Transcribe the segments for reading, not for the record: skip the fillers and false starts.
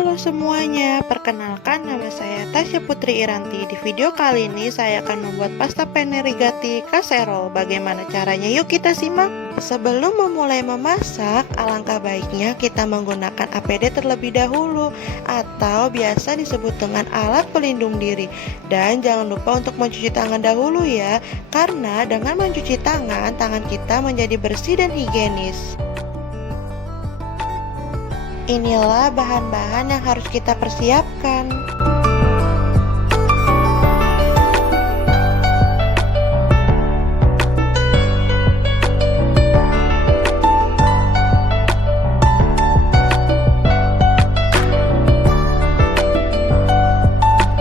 Halo semuanya, perkenalkan nama saya Tasya Putri Iranti. Di video kali ini saya akan membuat pasta penne rigati casserole. Bagaimana caranya? Yuk kita simak. Sebelum memulai memasak, alangkah baiknya kita menggunakan APD terlebih dahulu atau biasa disebut dengan alat pelindung diri. Dan jangan lupa untuk mencuci tangan dahulu ya, karena dengan mencuci tangan, tangan kita menjadi bersih dan higienis. Inilah bahan-bahan yang harus kita persiapkan.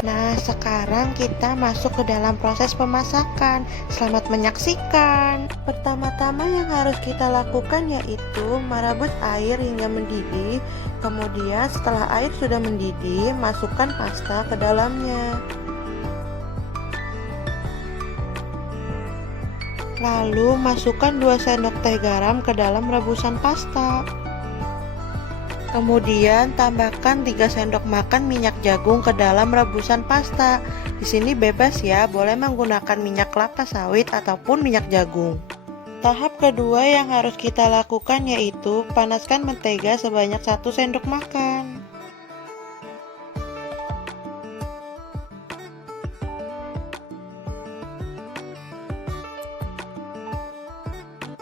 Nah, sekarang kita masuk ke dalam proses pemasakan. Selamat menyaksikan. Pertama-tama yang harus kita lakukan yaitu merebus air hingga mendidih. Kemudian setelah air sudah mendidih, masukkan pasta ke dalamnya. Lalu masukkan 2 sendok teh garam ke dalam rebusan pasta. Kemudian tambahkan 3 sendok makan minyak jagung ke dalam rebusan pasta. Di sini bebas ya, boleh menggunakan minyak kelapa sawit ataupun minyak jagung. Tahap kedua yang harus kita lakukan yaitu panaskan mentega sebanyak 1 sendok makan.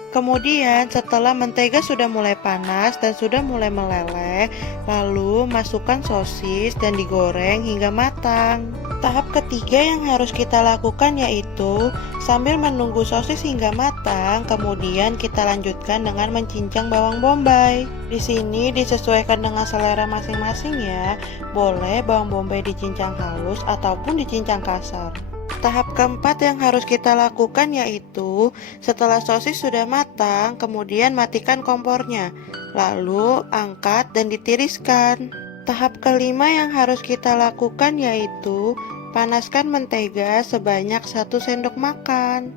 Kemudian setelah mentega sudah mulai panas dan sudah mulai meleleh, lalu masukkan sosis dan digoreng hingga matang. Tahap ketiga yang harus kita lakukan yaitu sambil menunggu sosis hingga matang, kemudian kita lanjutkan dengan mencincang bawang bombay. Di sini disesuaikan dengan selera masing-masing ya. Boleh bawang bombay dicincang halus ataupun dicincang kasar. Tahap keempat yang harus kita lakukan yaitu setelah sosis sudah matang, kemudian matikan kompornya, lalu angkat dan ditiriskan. Tahap kelima yang harus kita lakukan yaitu panaskan mentega sebanyak 1 sendok makan.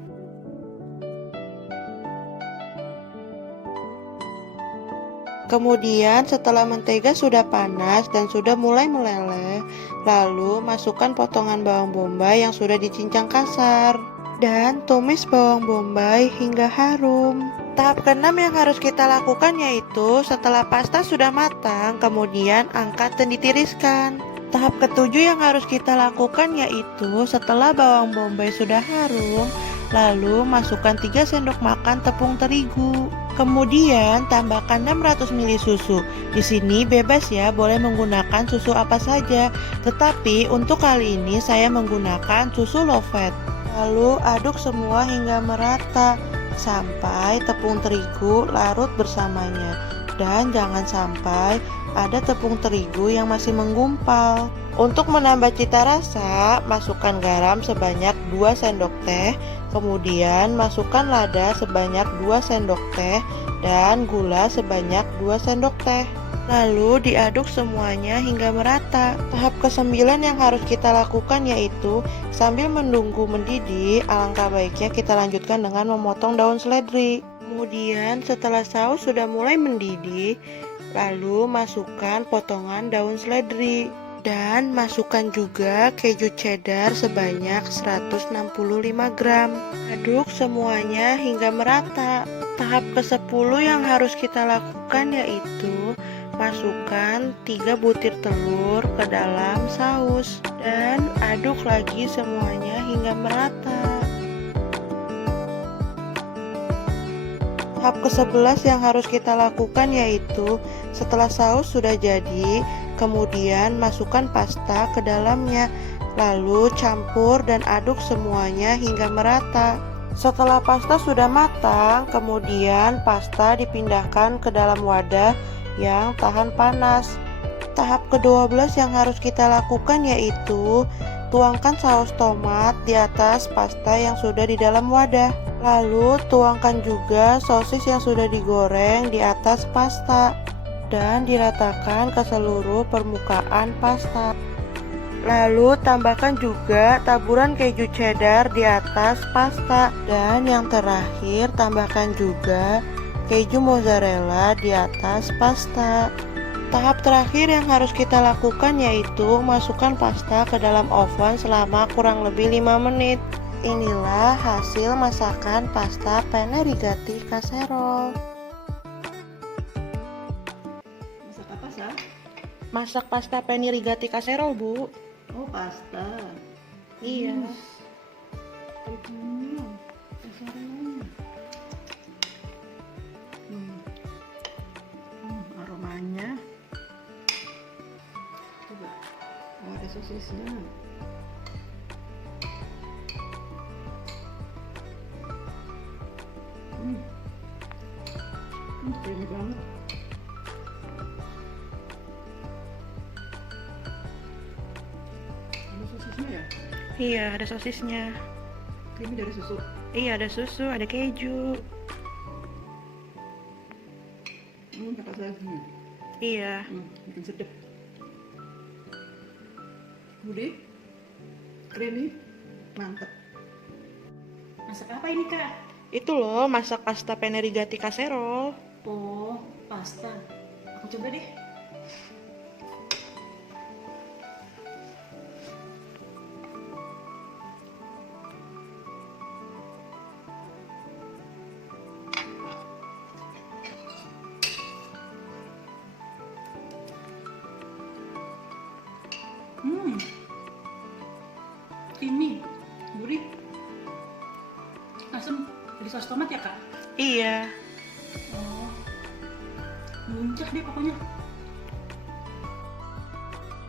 Kemudian setelah mentega sudah panas dan sudah mulai meleleh, lalu masukkan potongan bawang bombay yang sudah dicincang kasar dan tumis bawang bombay hingga harum. Tahap keenam yang harus kita lakukan yaitu setelah pasta sudah matang, kemudian angkat dan ditiriskan. Tahap ketujuh yang harus kita lakukan yaitu setelah bawang bombay sudah harum, lalu masukkan 3 sendok makan tepung terigu. Kemudian tambahkan 600 ml susu. Di sini bebas ya, boleh menggunakan susu apa saja. Tetapi untuk kali ini saya menggunakan susu low fat. Lalu aduk semua hingga merata sampai tepung terigu larut bersamanya. Dan jangan sampai ada tepung terigu yang masih menggumpal. Untuk menambah cita rasa, masukkan garam sebanyak 2 sendok teh, kemudian masukkan lada sebanyak 2 sendok teh, dan gula sebanyak 2 sendok teh. Lalu diaduk semuanya hingga merata. Tahap ke-9 yang harus kita lakukan yaitu sambil menunggu mendidih, alangkah baiknya kita lanjutkan dengan memotong daun seledri. Kemudian setelah saus sudah mulai mendidih, lalu masukkan potongan daun seledri. Dan masukkan juga keju cheddar sebanyak 165 gram. Aduk semuanya hingga merata. Tahap ke-10 yang harus kita lakukan yaitu masukkan 3 butir telur ke dalam saus dan aduk lagi semuanya hingga merata. Tahap ke-11 yang harus kita lakukan yaitu setelah saus sudah jadi, kemudian masukkan pasta ke dalamnya, lalu campur dan aduk semuanya hingga merata. Setelah pasta sudah matang, kemudian pasta dipindahkan ke dalam wadah yang tahan panas. Tahap ke-12 yang harus kita lakukan yaitu tuangkan saus tomat di atas pasta yang sudah di dalam wadah. Lalu tuangkan juga sosis yang sudah digoreng di atas pasta dan diratakan ke seluruh permukaan pasta. Lalu tambahkan juga taburan keju cheddar di atas pasta. Dan yang terakhir tambahkan juga keju mozzarella di atas pasta. Tahap terakhir yang harus kita lakukan yaitu masukkan pasta ke dalam oven selama kurang lebih 5 menit. Inilah hasil masakan pasta penne rigati casserole. Masak apa, Sa? Masak pasta penne rigati casserole, Bu. Oh, pasta. Iya. Itunya, casserole-nya. Aromanya. Coba. Oh, ada sosisnya. Creamy banget. Ada sosisnya ya? Iya, ada sosisnya. Creamy dari susu. Iya, ada susu, ada keju. Pakai sausnya. Iya. Bikin sedap. Gurih, creamy, mantep. Masak apa ini, Kak? Itu loh, masak pasta penne rigati casserole. Oh, pasta. Aku coba deh. Ini gurih, asam, dari saus tomat ya, Kak? Iya. Oh, muncak deh pokoknya.